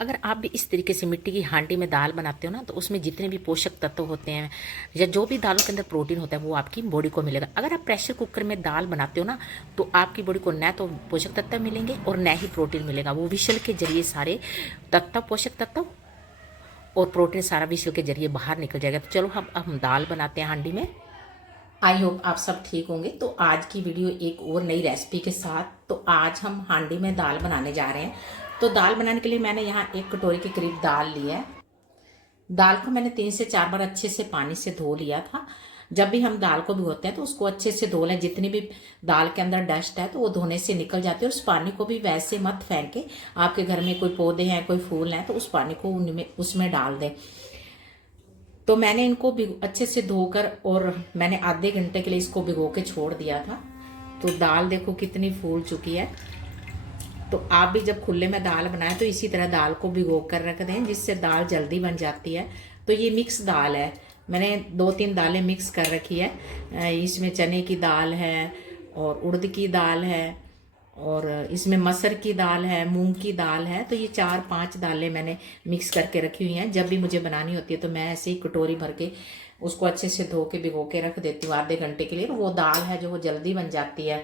अगर आप भी इस तरीके से मिट्टी की हांडी में दाल बनाते हो ना, तो उसमें जितने भी पोषक तत्व होते हैं या जो भी दालों के अंदर प्रोटीन होता है वो आपकी बॉडी को मिलेगा। अगर आप प्रेशर कुकर में दाल बनाते हो ना, तो आपकी बॉडी को न तो पोषक तत्व मिलेंगे और न ही प्रोटीन मिलेगा। वो विशल के जरिए सारे तत्व, पोषक तत्व और प्रोटीन सारा विशल के जरिए बाहर निकल जाएगा। तो चलो हम दाल बनाते हैं हांडी में। आई होप आप सब ठीक होंगे। तो आज की वीडियो एक और नई रेसिपी के साथ। तो आज हम हांडी में दाल बनाने जा रहे हैं। तो दाल बनाने के लिए मैंने यहाँ 1 कटोरी के करीब दाल ली है। दाल को मैंने 3 से 4 बार अच्छे से पानी से धो लिया था। जब भी हम दाल को भिगोते हैं तो उसको अच्छे से धो लें। जितनी भी दाल के अंदर डस्ट है तो वो धोने से निकल जाती है। और उस पानी को भी वैसे मत फेंके। आपके घर में कोई पौधे हैं, कोई फूल हैं, तो उस पानी को उनमें उसमें डाल दें। तो मैंने इनको अच्छे से धोकर और मैंने आधे घंटे के लिए इसको भिगो के छोड़ दिया था। तो दाल देखो कितनी फूल चुकी है। तो आप भी जब खुले में दाल बनाएं तो इसी तरह दाल को भिगो कर रख दें, जिससे दाल जल्दी बन जाती है। तो ये मिक्स दाल है, मैंने 2-3 दालें मिक्स कर रखी है। इसमें चने की दाल है और उड़द की दाल है और इसमें मसर की दाल है, मूंग की दाल है। तो ये 4-5 दालें मैंने मिक्स करके रखी हुई हैं। जब भी मुझे बनानी होती है तो मैं ऐसे ही कटोरी भर के उसको अच्छे से धो के भिगो के रख देती हूँ आधे घंटे के लिए। वो दाल है जो वो जल्दी बन जाती है।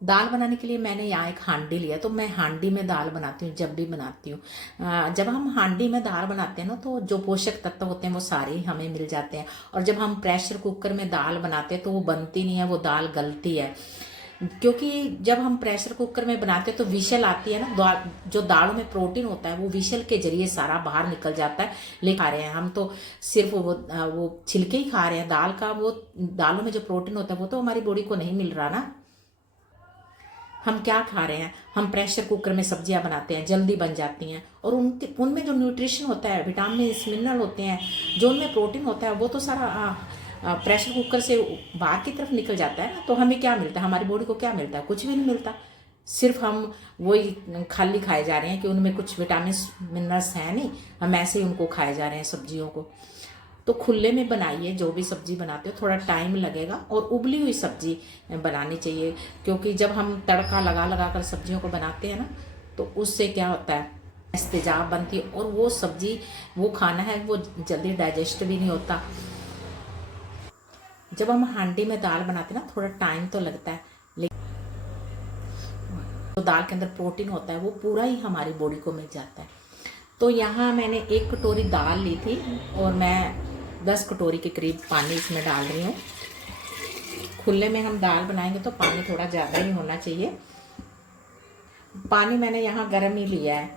दाल बनाने के लिए मैंने यहाँ एक हांडी लिया। तो मैं हांडी में दाल बनाती हूँ जब भी बनाती हूँ। जब हम हांडी में दाल बनाते हैं ना, तो जो पोषक तत्व होते हैं वो सारे हमें मिल जाते हैं। और जब हम प्रेशर कुकर में दाल बनाते हैं तो वो बनती नहीं है, वो दाल गलती है। क्योंकि जब हम प्रेशर कुकर में बनाते हैं तो विशल आती है ना, जो दालों में प्रोटीन होता है वो विशल के जरिए सारा बाहर निकल जाता है। ले खा रहे हैं हम तो सिर्फ वो छिलके ही खा रहे हैं दाल का। वो दालों में जो प्रोटीन होता है वो तो हमारी बॉडी को नहीं मिल रहा ना। हम क्या खा रहे हैं, हम प्रेशर कुकर में सब्जियां बनाते हैं, जल्दी बन जाती हैं। और उनमें जो न्यूट्रिशन होता है, विटामिन मिनरल होते हैं, जो उनमें प्रोटीन होता है, वो तो सारा प्रेशर कुकर से बाहर की तरफ निकल जाता है ना। तो हमें क्या मिलता है, हमारी बॉडी को क्या मिलता है? कुछ भी नहीं मिलता। सिर्फ हम वही खाली खाए जा रहे हैं कि उनमें कुछ विटामिन मिनरल्स हैं नहीं, हम ऐसे ही उनको खाए जा रहे हैं सब्जियों को। तो खुले में बनाइए, जो भी सब्जी बनाते हो थोड़ा टाइम लगेगा और उबली हुई सब्जी बनानी चाहिए। क्योंकि जब हम तड़का लगा लगा कर सब्जियों को बनाते हैं ना, तो उससे क्या होता है, तेजाब बनती है और वो सब्जी, वो खाना है वो जल्दी डाइजेस्ट भी नहीं होता। जब हम हांडी में दाल बनाते हैं ना, थोड़ा टाइम तो लगता है, लेकिन तो दाल के अंदर प्रोटीन होता है वो पूरा ही हमारी बॉडी को मिल जाता है। तो यहाँ मैंने 1 कटोरी दाल ली थी और मैं 10 कटोरी के करीब पानी इसमें डाल रही हूँ। खुले में हम दाल बनाएंगे तो पानी थोड़ा ज़्यादा ही होना चाहिए। पानी मैंने यहाँ गर्म ही लिया है।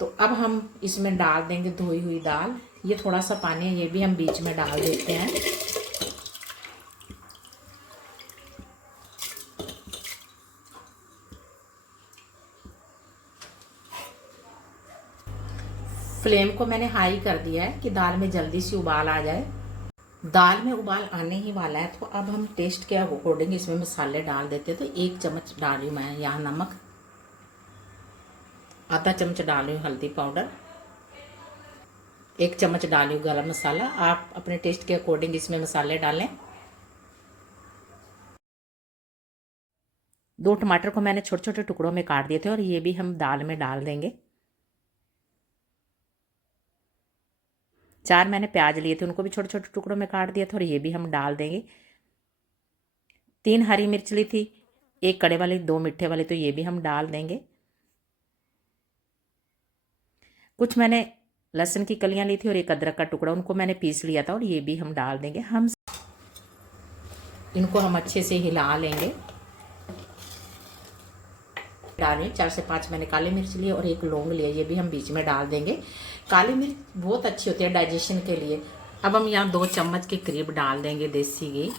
तो अब हम इसमें डाल देंगे धोई हुई दाल। ये थोड़ा सा पानी है, ये भी हम बीच में डाल देते हैं। फ्लेम को मैंने हाई कर दिया है कि दाल में जल्दी से उबाल आ जाए। दाल में उबाल आने ही वाला है। तो अब हम टेस्ट के अकॉर्डिंग इसमें मसाले डाल देते हैं। तो 1 चम्मच डाल रही हूँ मैं यहाँ नमक, आधा चम्मच डाल रही हूँ हल्दी पाउडर, 1 चम्मच डाल रही हूँ गरम मसाला। आप अपने टेस्ट के अकॉर्डिंग इसमें मसाले डालें। 2 टमाटर को मैंने छोटे छोटे टुकड़ों में काट दिए थे और ये भी हम दाल में डाल देंगे। 4 मैंने प्याज लिए थे, उनको भी छोटे छोटे टुकड़ों में काट दिया था और ये भी हम डाल देंगे। 3 हरी मिर्च ली थी, 1 कड़े वाली, 2 मीठे वाले, तो ये भी हम डाल देंगे। कुछ मैंने लहसुन की कलियां ली थी और 1 अदरक का टुकड़ा, उनको मैंने पीस लिया था और ये भी हम डाल देंगे। इनको हम अच्छे से हिला लेंगे। डाल रही हूँ 4 से 5 मैंने काली मिर्च लिए और 1 लौंग लिया, ये भी हम बीच में डाल देंगे। काली मिर्च बहुत अच्छी होती है डाइजेशन के लिए। अब हम यहाँ 2 चम्मच के करीब डाल देंगे देसी घी।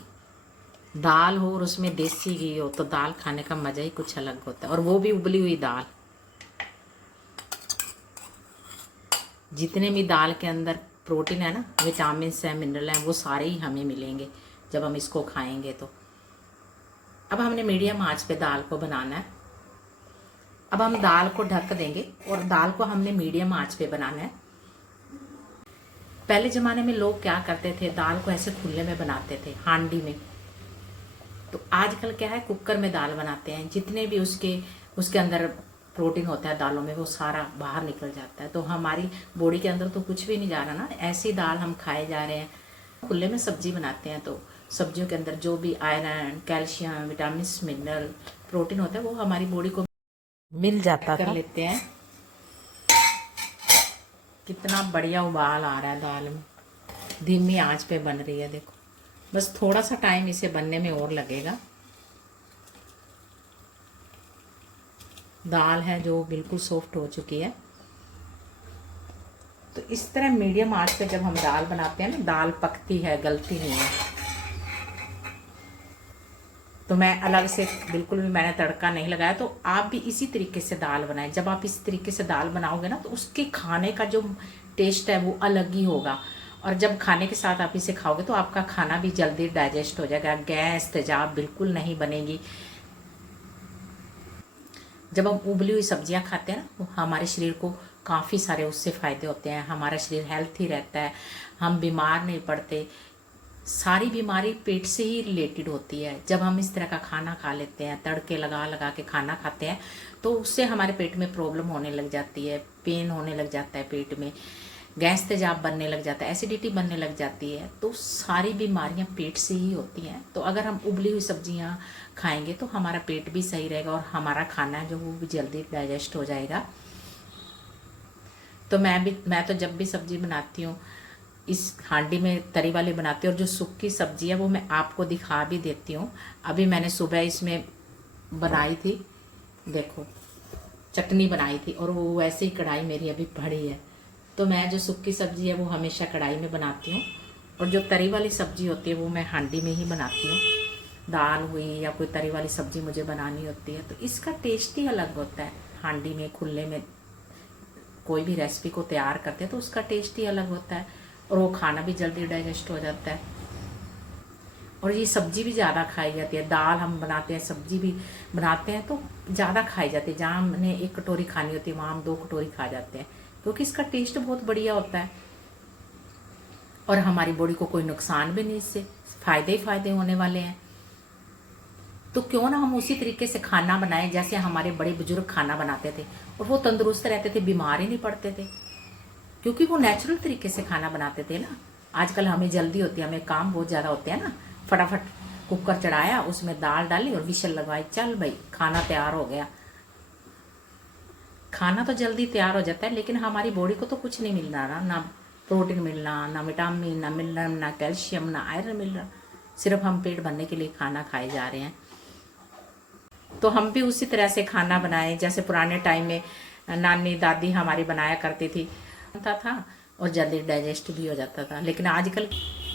दाल हो और उसमें देसी घी हो तो दाल खाने का मज़ा ही कुछ अलग होता है, और वो भी उबली हुई दाल। जितने भी दाल के अंदर प्रोटीन है ना, विटामिन है, मिनरल हैं, वो सारे ही हमें मिलेंगे जब हम इसको खाएंगे। तो अब हमने मीडियम आंच पे दाल को बनाना है। अब हम दाल को ढक देंगे और दाल को हमने मीडियम आंच पे बनाना है। पहले ज़माने में लोग क्या करते थे, दाल को ऐसे खुले में बनाते थे हांडी में। तो आजकल क्या है, कुकर में दाल बनाते हैं। जितने भी उसके अंदर प्रोटीन होता है दालों में वो सारा बाहर निकल जाता है। तो हमारी बॉडी के अंदर तो कुछ भी नहीं जा रहा ना, ऐसी दाल हम खाए जा रहे हैं। खुले में सब्जी बनाते हैं तो सब्जियों के अंदर जो भी iron, calcium, vitamin, mineral, protein होता है वो हमारी बॉडी को मिल जाता कर लेते हैं। कितना बढ़िया उबाल आ रहा है दाल में, धीमी आंच पे बन रही है। देखो बस थोड़ा सा टाइम इसे बनने में और लगेगा। दाल है जो बिल्कुल सॉफ्ट हो चुकी है। तो इस तरह मीडियम आंच पे जब हम दाल बनाते हैं ना, दाल पकती है, गलती नहीं है। तो मैं अलग से बिल्कुल भी मैंने तड़का नहीं लगाया। तो आप भी इसी तरीके से दाल बनाएं। जब आप इस तरीके से दाल बनाओगे ना तो उसके खाने का जो टेस्ट है वो अलग ही होगा। और जब खाने के साथ आप इसे खाओगे तो आपका खाना भी जल्दी डाइजेस्ट हो जाएगा, गैस तेजाब बिल्कुल नहीं बनेगी। जब हम उबली हुई सब्जियां खाते हैं ना तो हमारे शरीर को काफ़ी सारे उससे फ़ायदे होते हैं। हमारा शरीर हेल्थी रहता है, हम बीमार नहीं पड़ते। सारी बीमारी पेट से ही रिलेटेड होती है। जब हम इस तरह का खाना खा लेते हैं, तड़के लगा लगा के खाना खाते हैं, तो उससे हमारे पेट में प्रॉब्लम होने लग जाती है, पेन होने लग जाता है पेट में, गैस तेजाब बनने लग जाता है, एसिडिटी बनने लग जाती है। तो सारी बीमारियां पेट से ही होती हैं। तो अगर हम उबली हुई सब्जियां खाएंगे तो हमारा पेट भी सही रहेगा और हमारा खाना जो वो भी जल्दी डाइजेस्ट हो जाएगा। तो मैं तो जब भी सब्जी बनाती हूँ इस हांडी में तरी वाली बनाती हूँ। और जो सूखी सब्जी है वो मैं आपको दिखा भी देती हूँ। अभी मैंने सुबह इसमें बनाई थी, देखो चटनी बनाई थी, और वो वैसे ही कढ़ाई मेरी अभी पड़ी है। तो मैं जो सूखी सब्जी है वो हमेशा कढ़ाई में बनाती हूँ, और जो तरी वाली सब्जी होती है वो मैं हांडी में ही बनाती हूँ। दाल हुई या कोई तरी वाली सब्जी मुझे बनानी होती है तो इसका टेस्ट ही अलग होता है। हांडी में, खुले में कोई भी रेसिपी को तैयार करते हैं तो उसका टेस्ट ही अलग होता है, और वो खाना भी जल्दी डाइजेस्ट हो जाता है। और ये सब्जी भी ज़्यादा खाई जाती है। दाल हम बनाते हैं, सब्जी भी बनाते हैं तो ज़्यादा खाई जाती है। जहाँ हमने 1 कटोरी खानी होती है वहाँ हम 2 कटोरी खा जाते हैं, क्योंकि इसका टेस्ट बहुत बढ़िया होता है। और हमारी बॉडी को कोई नुकसान भी नहीं, इससे फ़ायदे ही फ़ायदे होने वाले हैं। तो क्यों ना हम उसी तरीके से खाना बनाएं जैसे हमारे बड़े बुजुर्ग खाना बनाते थे, और वो तंदुरुस्त रहते थे, बीमार ही नहीं पड़ते थे, क्योंकि वो नेचुरल तरीके से खाना बनाते थे ना। आजकल हमें जल्दी होती है, हमें काम बहुत ज़्यादा होते हैं ना। फटाफट कुकर चढ़ाया, उसमें दाल डाली और विशल लगवाई, चल भाई खाना तैयार हो गया। खाना तो जल्दी तैयार हो जाता है, लेकिन हमारी बॉडी को तो कुछ नहीं मिल रहा ना प्रोटीन मिल रहा, ना विटामिन, ना मिनरल, ना कैल्शियम, ना आयरन मिल रहा। सिर्फ हम पेट भरने के लिए खाना खाए जा रहे हैं। तो हम भी उसी तरह से खाना बनाएं जैसे पुराने टाइम में नानी दादी हमारी बनाया करती थी, था और जल्दी डाइजेस्ट भी हो जाता था। लेकिन आजकल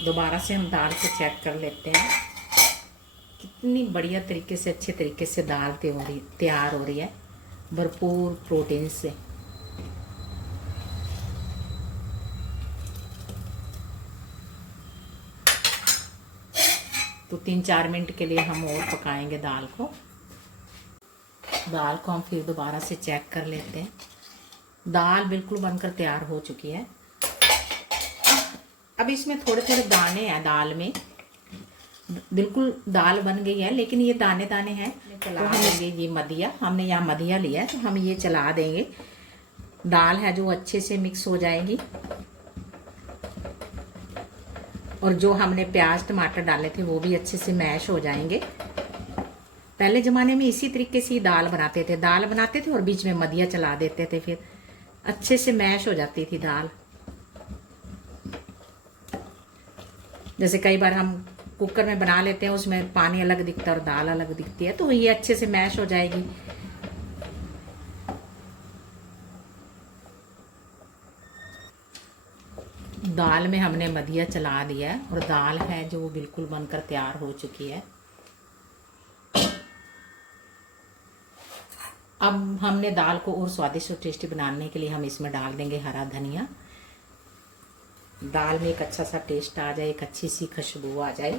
दोबारा से हम दाल को चेक कर लेते हैं, कितनी बढ़िया तरीके से, अच्छे तरीके से दाल तैयार हो रही है, भरपूर प्रोटीन से। तो 3-4 मिनट के लिए हम और पकाएंगे दाल को। दाल को हम फिर दोबारा से चेक कर लेते हैं। दाल बिल्कुल बनकर तैयार हो चुकी है। अब इसमें थोड़े थोड़े दाने हैं दाल में, बिल्कुल दाल बन गई है लेकिन ये दाने दाने हैं। तो हम लेंगे ये मदिया, हमने यहाँ मदिया लिया है तो हम ये चला देंगे। दाल है जो अच्छे से मिक्स हो जाएगी, और जो हमने प्याज टमाटर डाले थे वो भी अच्छे से मैश हो जाएंगे। पहले ज़माने में इसी तरीके से ही दाल बनाते थे, और बीच में मदिया चला देते थे, फिर अच्छे से मैश हो जाती थी दाल। जैसे कई बार हम कुकर में बना लेते हैं, उसमें पानी अलग दिखता है और दाल अलग दिखती है, तो ये अच्छे से मैश हो जाएगी। दाल में हमने मदिया चला दिया है और दाल है जो बिल्कुल बनकर तैयार हो चुकी है। अब हमने दाल को और स्वादिष्ट और टेस्टी बनाने के लिए हम इसमें डाल देंगे हरा धनिया। दाल में एक अच्छा सा टेस्ट आ जाए, एक अच्छी सी खुशबू आ जाए।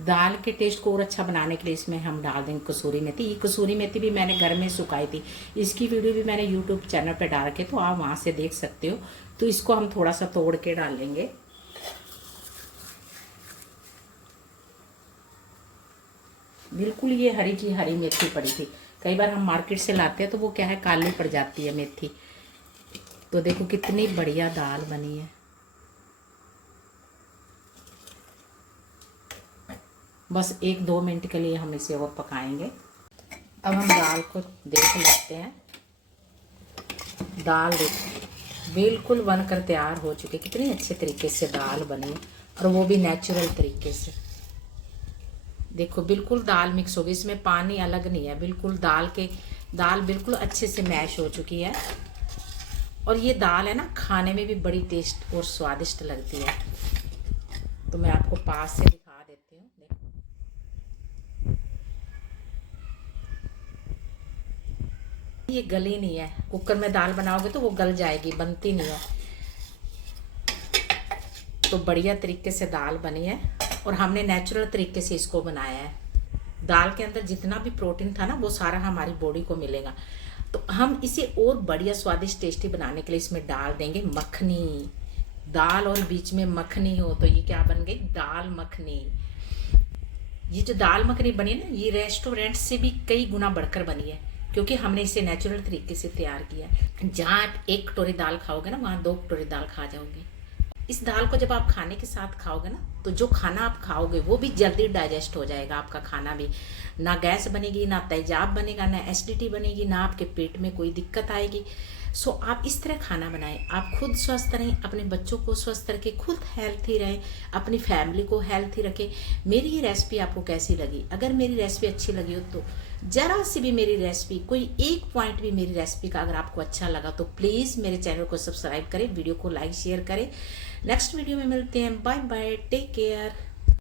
दाल के टेस्ट को और अच्छा बनाने के लिए इसमें हम डाल देंगे कसूरी मेथी। ये कसूरी मेथी भी मैंने घर में सुखाई थी, इसकी वीडियो भी मैंने यूट्यूब चैनल पे डाल के, तो आप वहाँ से देख सकते हो। तो इसको हम थोड़ा सा तोड़ के डाल लेंगे। बिल्कुल ये हरी की हरी मेथी पड़ी थी। कई बार हम मार्केट से लाते हैं तो वो क्या है, काली पड़ जाती है मेथी। तो देखो कितनी बढ़िया दाल बनी है। बस 1-2 मिनट के लिए हम इसे और पकाएंगे। अब हम दाल को देख लेते हैं। दाल देखो बिल्कुल बनकर तैयार हो चुकी है। कितनी अच्छे तरीके से दाल बनी और वो भी नेचुरल तरीके से। देखो बिल्कुल दाल मिक्स हो गई, इसमें पानी अलग नहीं है। बिल्कुल दाल बिल्कुल अच्छे से मैश हो चुकी है। और ये दाल है ना, खाने में भी बड़ी टेस्ट और स्वादिष्ट लगती है। तो मैं आपको पास से दिखा देती हूँ। ये गली नहीं है। कुकर में दाल बनाओगे तो वो गल जाएगी, बनती नहीं है। तो बढ़िया तरीके से दाल बनी है और हमने नेचुरल तरीके से इसको बनाया है। दाल के अंदर जितना भी प्रोटीन था ना, वो सारा हमारी बॉडी को मिलेगा। तो हम इसे और बढ़िया स्वादिष्ट टेस्टी बनाने के लिए इसमें डाल देंगे मखनी। दाल और बीच में मखनी हो तो ये क्या बन गई, दाल मखनी। ये जो दाल मखनी बनी है ना, ये रेस्टोरेंट से भी कई गुना बढ़कर बनी है, क्योंकि हमने इसे नेचुरल तरीके से तैयार किया है। जहाँ आप 1 कटोरी दाल खाओगे ना, वहाँ 2 कटोरी दाल खा जाओगे। इस दाल को जब आप खाने के साथ खाओगे ना, तो जो खाना आप खाओगे वो भी जल्दी डाइजेस्ट हो जाएगा। आपका खाना भी, ना गैस बनेगी, ना तेजाब बनेगा, ना एसिडिटी बनेगी, ना आपके पेट में कोई दिक्कत आएगी। सो आप इस तरह खाना बनाएं। आप खुद स्वस्थ रहें, अपने बच्चों को स्वस्थ रखें, खुद हेल्थी रहें, अपनी फैमिली को हेल्थी रखें। मेरी ये रेसिपी आपको कैसी लगी? अगर मेरी रेसिपी अच्छी लगी हो तो जरा सी भी मेरी रेसिपी, कोई एक पॉइंट भी मेरी रेसिपी का अगर आपको अच्छा लगा तो प्लीज़ मेरे चैनल को सब्सक्राइब करें, वीडियो को लाइक शेयर करें। नेक्स्ट वीडियो में मिलते हैं। Bye bye, take care.